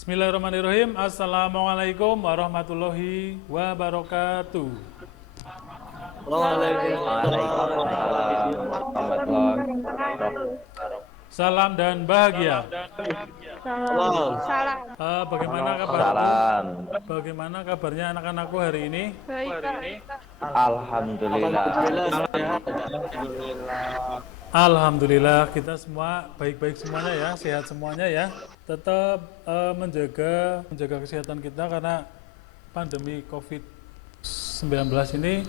Bismillahirrahmanirrahim. Assalamualaikum warahmatullahi wabarakatuh. Waalaikumsalam warahmatullahi wabarakatuh. Salam dan bahagia. Salam. Bagaimana kabarku? Salam. Bagaimana kabarnya anak-anakku hari ini? Baik. Alhamdulillah. Alhamdulillah kita semua baik-baik semuanya ya, sehat semuanya ya. Tetap menjaga kesehatan kita karena pandemi COVID-19 ini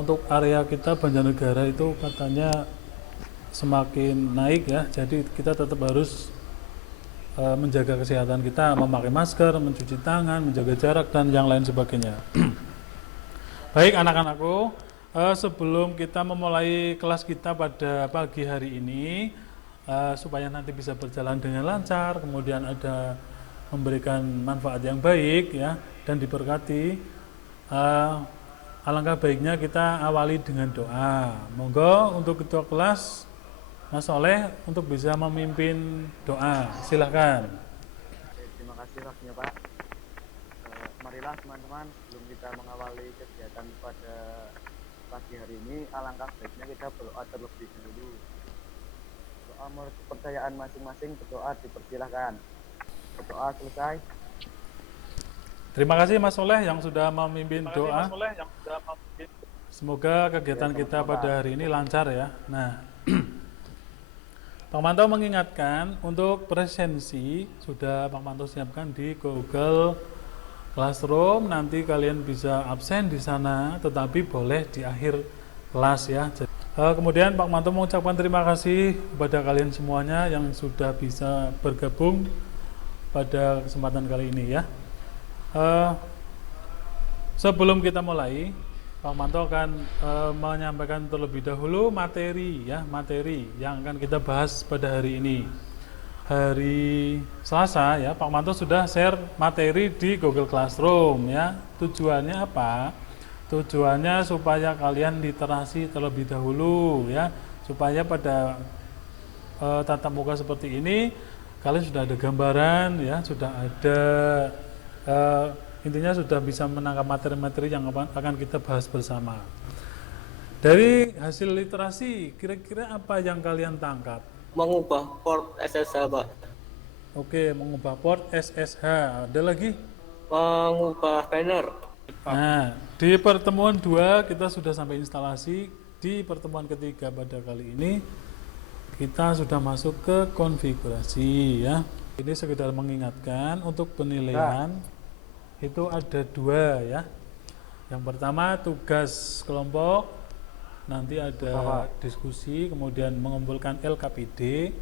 untuk area kita Banjarnegara itu katanya semakin naik ya. Jadi kita tetap harus menjaga kesehatan kita, memakai masker, mencuci tangan, menjaga jarak dan yang lain sebagainya. Baik anak-anakku, sebelum kita memulai kelas kita pada pagi hari ini, supaya nanti bisa berjalan dengan lancar, kemudian ada memberikan manfaat yang baik ya dan diberkati, alangkah baiknya kita awali dengan doa. Monggo untuk ketua kelas Mas Soleh untuk bisa memimpin doa, silahkan. Terima kasih waktunya Pak. Marilah teman-teman, sebelum kita mengawali kegiatan pada pagi hari ini, alangkah baiknya kita berdoa terlebih dahulu. Doa menurut kepercayaan masing-masing, berdoa dipersilahkan. Berdoa selesai. Terima kasih Mas Soleh yang sudah memimpin doa. Semoga kegiatan kita pada hari ini lancar ya. Nah, Pak Manto mengingatkan untuk presensi sudah Pak Manto siapkan di Google Classroom. Nanti kalian bisa absen di sana, tetapi boleh di akhir kelas ya. Kemudian Pak Manto mengucapkan terima kasih kepada kalian semuanya yang sudah bisa bergabung pada kesempatan kali ini ya. Sebelum kita mulai, Pak Manto akan menyampaikan terlebih dahulu materi yang akan kita bahas pada hari ini. Hari Selasa ya, Pak Manto sudah share materi di Google Classroom ya. Tujuannya apa? Tujuannya supaya kalian literasi terlebih dahulu ya, supaya pada tatap muka seperti ini kalian sudah ada gambaran ya, sudah ada intinya sudah bisa menangkap materi-materi yang akan kita bahas bersama. Dari hasil literasi, kira-kira apa yang kalian tangkap? Mengubah port SSH, Pak. Oke, mengubah port SSH. Ada lagi? Mengubah banner. Nah, di pertemuan 2 kita sudah sampai instalasi. Di pertemuan ketiga pada kali ini kita sudah masuk ke konfigurasi ya. Ini sekedar mengingatkan untuk penilaian itu ada 2 ya. Yang pertama tugas kelompok, nanti ada diskusi, kemudian mengumpulkan LKPD.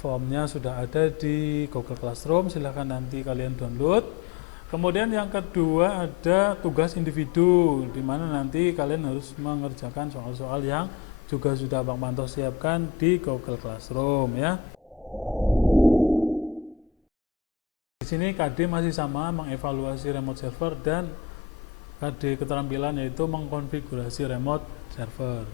Formnya sudah ada di Google Classroom, silahkan nanti kalian download. Kemudian yang kedua ada tugas individu, di mana nanti kalian harus mengerjakan soal-soal yang juga sudah Pak Manto siapkan di Google Classroom ya. Di sini KD masih sama, mengevaluasi remote server, dan KD keterampilan yaitu mengkonfigurasi remote server.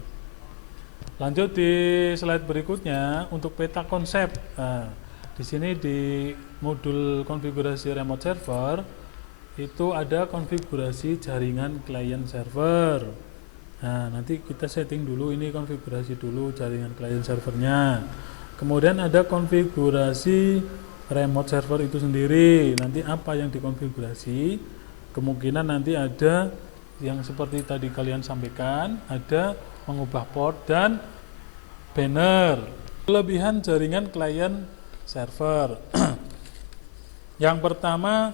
Lanjut di slide berikutnya untuk peta konsep. Nah, di sini di modul konfigurasi remote server itu ada konfigurasi jaringan client server. Nah, nanti kita setting dulu ini, konfigurasi dulu jaringan client servernya. Kemudian ada konfigurasi remote server itu sendiri. Nanti apa yang dikonfigurasi? Kemungkinan nanti ada yang seperti tadi kalian sampaikan, ada mengubah port dan banner. Kelebihan jaringan client server. Yang pertama,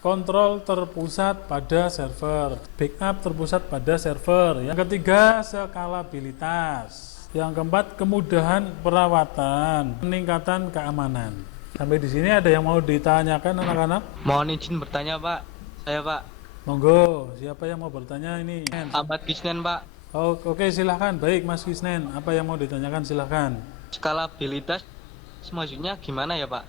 kontrol terpusat pada server, backup terpusat pada server. Yang ketiga, skalabilitas. Yang keempat, kemudahan perawatan, peningkatan keamanan. Sampai di sini ada yang mau ditanyakan anak-anak? Mohon izin bertanya, Pak. Saya, Pak. Monggo, siapa yang mau bertanya ini? Ahmad Kisnen, Pak. Oh, oke, silahkan. Baik, Mas Kisnen, apa yang mau ditanyakan silahkan. Skalabilitas maksudnya gimana ya, Pak?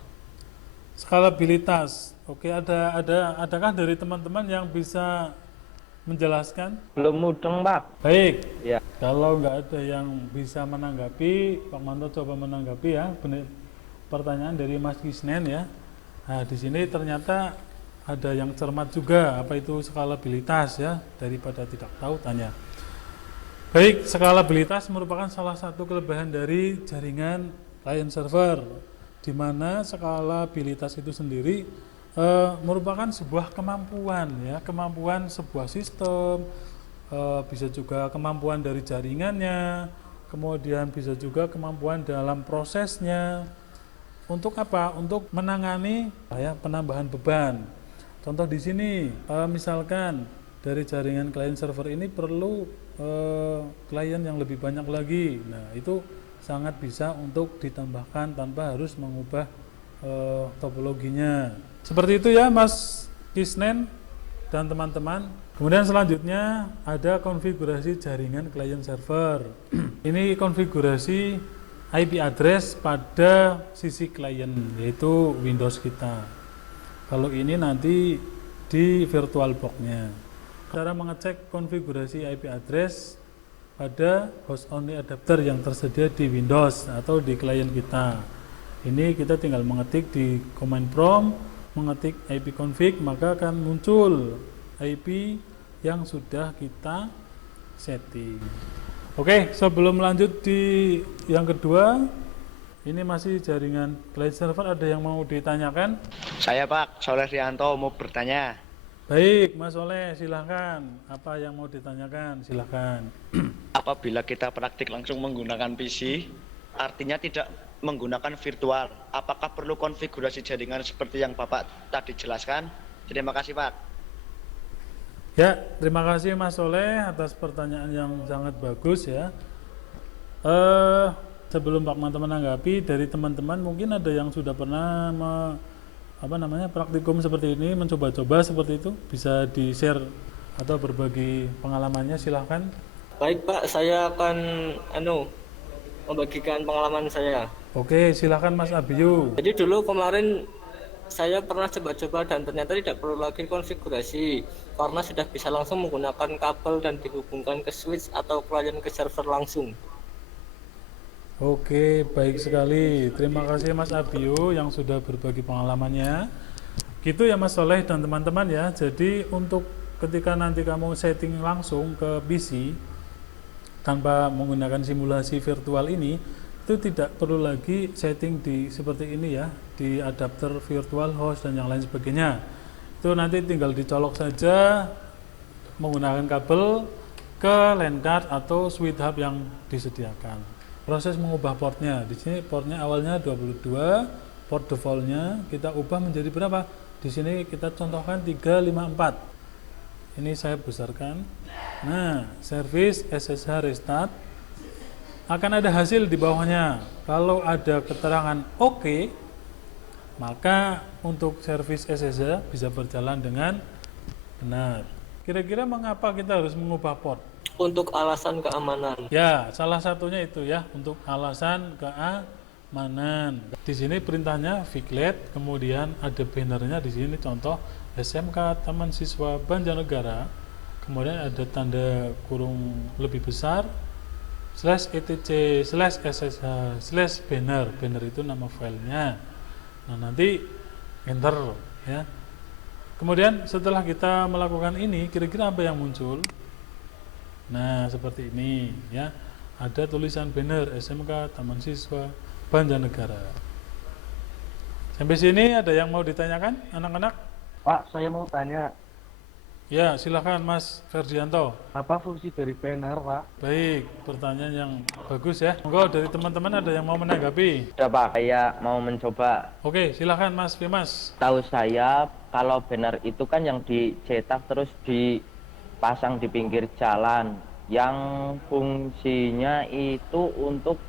Skalabilitas. Oke, adakah dari teman-teman yang bisa menjelaskan? Belum mudeng, Pak. Baik. Ya. Kalau nggak ada yang bisa menanggapi, Pak Manto coba menanggapi ya pertanyaan dari Mas Kisnen ya. Nah, di sini ternyata ada yang cermat juga, apa itu skalabilitas ya, daripada tidak tahu tanya. Baik, skalabilitas merupakan salah satu kelebihan dari jaringan client server, di mana skalabilitas itu sendiri merupakan sebuah kemampuan ya, kemampuan sebuah sistem, bisa juga kemampuan dari jaringannya, kemudian bisa juga kemampuan dalam prosesnya. Untuk apa? Untuk menangani ya, penambahan beban. Contoh di sini, misalkan dari jaringan client server ini perlu klien yang lebih banyak lagi. Nah, itu sangat bisa untuk ditambahkan tanpa harus mengubah topologinya. Seperti itu ya Mas Kisnen dan teman-teman. Kemudian selanjutnya ada konfigurasi jaringan client server. Ini konfigurasi IP address pada sisi klien, yaitu Windows kita. Kalau ini nanti di VirtualBox-nya. Cara mengecek konfigurasi IP address pada host only adapter yang tersedia di Windows atau di klien kita. Ini kita tinggal mengetik di command prompt, mengetik ipconfig, maka akan muncul IP yang sudah kita setting. Oke, sebelum lanjut di yang kedua, ini masih jaringan client server, ada yang mau ditanyakan? Saya Pak, Soleh Rianto mau bertanya. Baik, Mas Soleh, silahkan. Apa yang mau ditanyakan? Silahkan. Apabila kita praktik langsung menggunakan PC, artinya tidak menggunakan virtual, apakah perlu konfigurasi jaringan seperti yang Bapak tadi jelaskan? Terima kasih Pak. Ya, terima kasih Mas Soleh atas pertanyaan yang sangat bagus ya. Sebelum Pak Manto menanggapi, dari teman-teman mungkin ada yang sudah pernah praktikum seperti ini, mencoba-coba seperti itu, bisa di-share atau berbagi pengalamannya, silahkan. Baik Pak, saya akan membagikan pengalaman saya. Oke, silahkan Mas Abiyu. Jadi dulu kemarin saya pernah coba-coba dan ternyata tidak perlu lagi konfigurasi karena sudah bisa langsung menggunakan kabel dan dihubungkan ke switch atau klien ke server langsung. Oke, baik sekali. Terima kasih Mas Abiyu yang sudah berbagi pengalamannya. Gitu ya Mas Soleh dan teman-teman ya. Jadi untuk ketika nanti kamu setting langsung ke PC tanpa menggunakan simulasi virtual ini, itu tidak perlu lagi setting di seperti ini ya, di adapter virtual host dan yang lain sebagainya. Itu nanti tinggal dicolok saja menggunakan kabel ke LAN card atau switch hub yang disediakan. Proses mengubah portnya, di sini portnya awalnya 22, port defaultnya kita ubah menjadi berapa? Di sini kita contohkan 354. Ini saya besarkan. Nah, service SSH restart akan ada hasil di bawahnya. Kalau ada keterangan OK, maka untuk service SSH bisa berjalan dengan benar. Kira-kira mengapa kita harus mengubah port? Untuk alasan keamanan. Ya, salah satunya itu ya, untuk alasan keamanan. Di sini perintahnya Viglet, kemudian ada bannernya di sini contoh SMK Taman Siswa Banjarnegara. Kemudian ada tanda kurung lebih besar /etc/ssh/banner. Banner itu nama filenya. Nah, nanti enter ya. Kemudian setelah kita melakukan ini, kira-kira apa yang muncul? Nah, seperti ini ya. Ada tulisan banner SMK Taman Siswa Banjarnegara. Sampai sini ada yang mau ditanyakan, anak-anak? Pak, saya mau tanya, Ya, silakan Mas Ferdianto. apa fungsi dari banner, Pak? Baik, pertanyaan yang bagus ya. Monggo dari teman-teman ada yang mau menanggapi? Sudah Pak, saya mau mencoba. Oke, silakan Mas Fimas. Tahu saya kalau banner itu kan yang dicetak terus dipasang di pinggir jalan, yang fungsinya itu untuk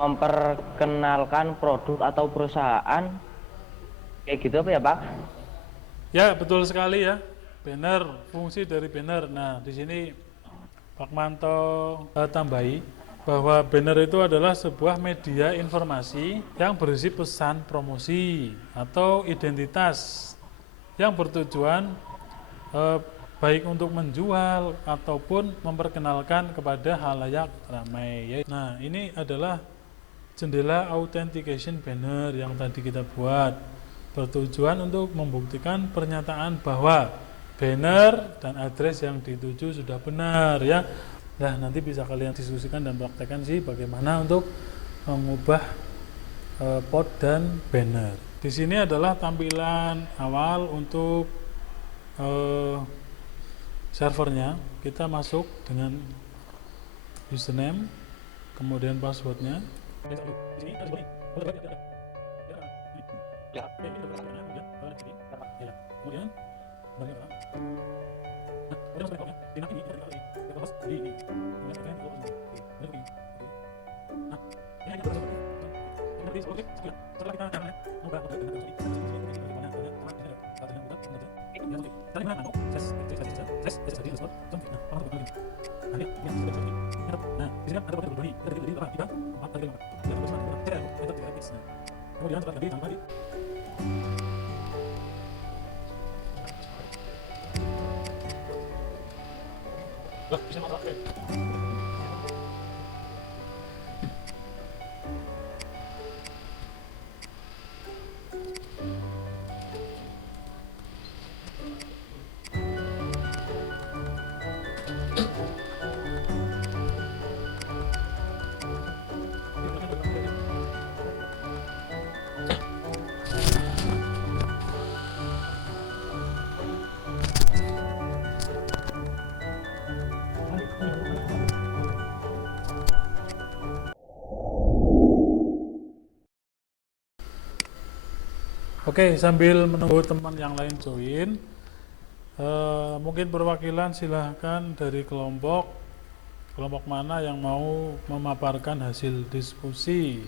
memperkenalkan produk atau perusahaan, kayak gitu apa ya Pak? Ya, betul sekali ya. Banner, fungsi dari banner. Nah, di sini Pak Manto tambahi bahwa banner itu adalah sebuah media informasi yang berisi pesan promosi atau identitas yang bertujuan baik untuk menjual ataupun memperkenalkan kepada halayak ramai. Nah, ini adalah jendela authentication banner yang tadi kita buat. bertujuan untuk membuktikan pernyataan bahwa banner dan address yang dituju sudah benar ya. Nah, nanti bisa kalian diskusikan dan praktekkan sih bagaimana untuk mengubah pot dan banner. Di sini adalah tampilan awal untuk servernya. Kita masuk dengan username, kemudian passwordnya. Oke, sambil menunggu teman yang lain join, mungkin perwakilan silahkan dari kelompok mana yang mau memaparkan hasil diskusi.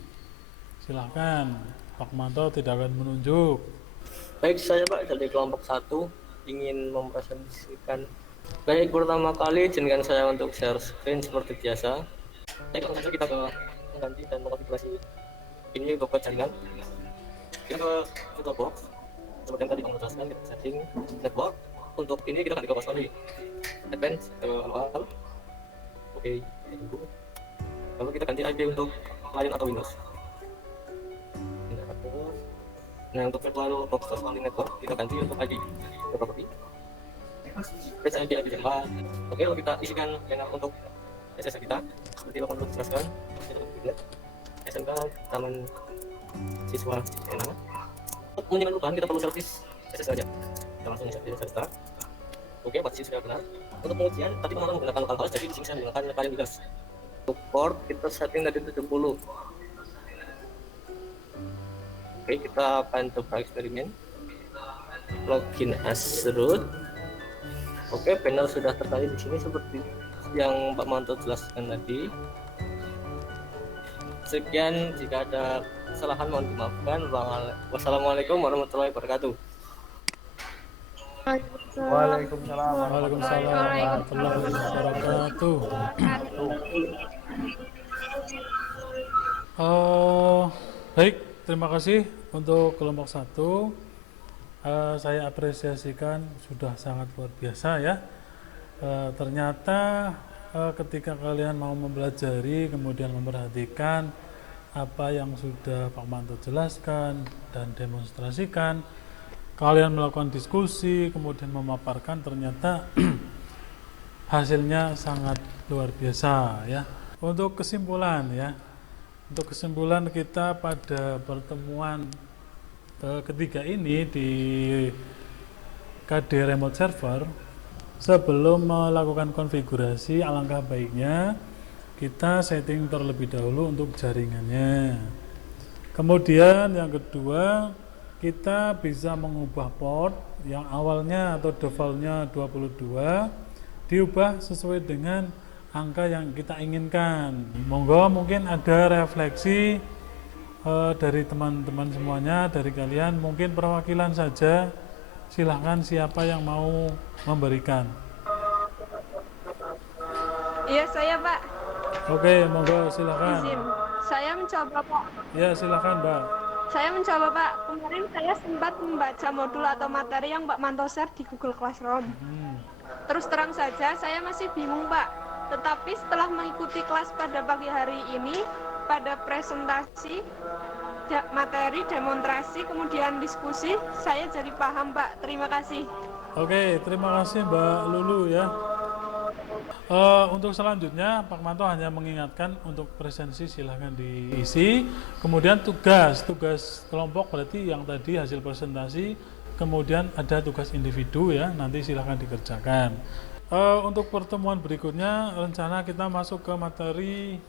Silahkan, Pak Manto tidak akan menunjuk. Baik, saya Pak dari kelompok 1 ingin mempresentasikan. Baik, pertama kali izinkan saya untuk share screen seperti biasa. Baik, langsung saja kita ke mengganti dan mengkonfigurasi ini untuk jaringan. Kita ke Virtual Box, seperti yang tadi kamu jelaskan, kita setting network. Untuk ini kita ganti ke password advance ke awal. Oke, kita tunggu. Lalu kita ganti IP untuk client atau Windows. Nah, untuk virtual box corresponding network kita ganti untuk ID ke property. Page ID yang 4. Oke, lalu kita isikan banner untuk SSL kita seperti yang perlu dijelaskan. SMK Taman Siswa Sena. Untuk menyiapkan perubahan kita perlu service SSL aja. Kita langsung service kita. Oke, pasti sudah benar. Untuk pengujian tadi teman-teman menggunakan local host, jadi di sini saya menggunakan klien Windows. Untuk port kita setting dari 70. Oke, kita akan coba eksperimen. Login as root. Oke, panel sudah terkait di sini seperti yang Pak Manto jelaskan tadi. Sekian, jika ada kesalahan mohon dimaafkan. Wassalamualaikum warahmatullahi wabarakatuh. Waalaikumsalam. Waalaikumsalam warahmatullahi wabarakatuh. Baik, terima kasih untuk kelompok 1. Saya apresiasikan sudah sangat luar biasa ya. Ternyata ketika kalian mau mempelajari kemudian memperhatikan apa yang sudah Pak Manto jelaskan dan demonstrasikan, kalian melakukan diskusi kemudian memaparkan, ternyata hasilnya sangat luar biasa ya. Untuk kesimpulan kita pada pertemuan ketiga ini di KD Remote Server, sebelum melakukan konfigurasi alangkah baiknya kita setting terlebih dahulu untuk jaringannya. Kemudian yang kedua, kita bisa mengubah port yang awalnya atau defaultnya 22 diubah sesuai dengan angka yang kita inginkan. Monggo mungkin ada refleksi dari teman-teman semuanya, dari kalian, mungkin perwakilan saja. Silahkan, siapa yang mau memberikan? Iya, saya Pak. Oke, monggo silakan. Izin. Saya mencoba Pak. Ya, silakan Mbak. Saya mencoba Pak. Kemarin saya sempat membaca modul atau materi yang Pak Manto share di Google Classroom. Terus terang saja saya masih bingung Pak. Tetapi setelah mengikuti kelas pada pagi hari ini, pada presentasi, materi demonstrasi, kemudian diskusi, saya jadi paham Pak. Terima kasih. Oke, terima kasih Mbak Lulu ya. Untuk selanjutnya Pak Manto hanya mengingatkan untuk presensi silahkan diisi. Kemudian tugas kelompok berarti yang tadi hasil presentasi. Kemudian ada tugas individu ya, nanti silahkan dikerjakan. Untuk pertemuan berikutnya rencana kita masuk ke materi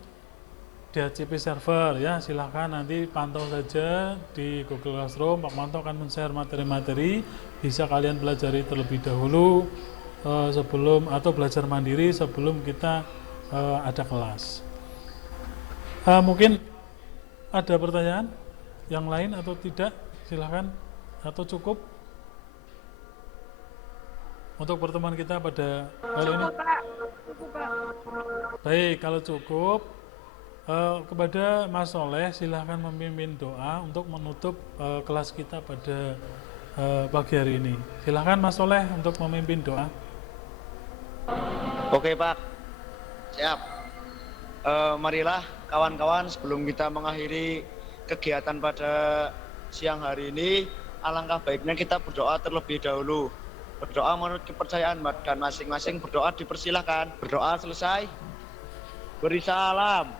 DHCP server ya, silahkan nanti pantau saja di Google Classroom. Pak Manto akan men-share materi-materi, bisa kalian pelajari terlebih dahulu sebelum atau belajar mandiri sebelum kita ada kelas. Mungkin ada pertanyaan yang lain atau tidak, silahkan, atau cukup untuk pertemuan kita pada kali ini. Cukup Pak. Cukup Pak. Baik, kalau cukup kepada Mas Soleh silahkan memimpin doa untuk menutup kelas kita pada pagi hari ini. Silahkan Mas Soleh untuk memimpin doa. Oke Pak, siap. Marilah kawan-kawan, sebelum kita mengakhiri kegiatan pada siang hari ini, alangkah baiknya kita berdoa terlebih dahulu. Berdoa menurut kepercayaan dan masing-masing berdoa dipersilahkan. Berdoa selesai, beri salam.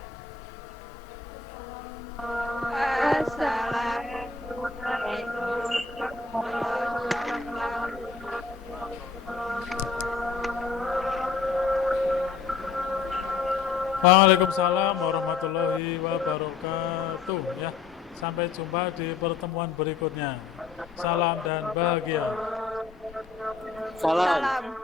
Waalaikumsalam warahmatullahi wabarakatuh ya. Sampai jumpa di pertemuan berikutnya. Salam dan bahagia. Salam.